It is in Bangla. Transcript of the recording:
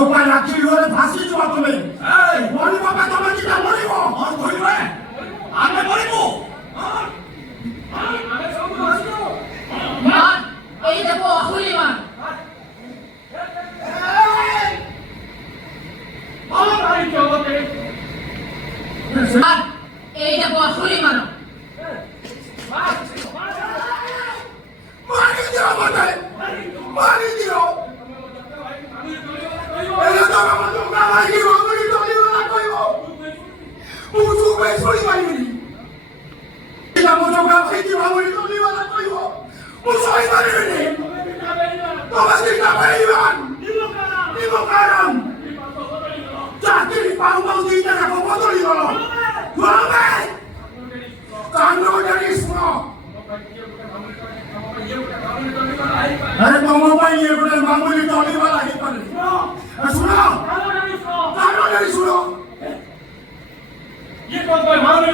উপায় রাখি ঘরে ফাঁসি চুয়া তুমি মরিব তোমার যেটা মরিব ধরিবে আমি মরিব এই দেখো হুলিমান এই দেখো হুলিমান মারি দিও মতে মারি দিও এলা তো আমার তো গাওয়া কি মামুনি তলি না কইব মুজু বেশ করি মারিনি এটা মুজু গাওয়া কি মামুনি তলি না কইব মুজু আই মারিনি তোমার দিকে পাইবান দিবো কারণ চাকরি পাও পাও দিতে রাখো বদলি হলো ধরবে কান্নো জানিস না अरे मामू भाई ये बड़े मामूली टोली वाला ही पर सुनो कानो नहीं सुनो ये कौन भाई मामूली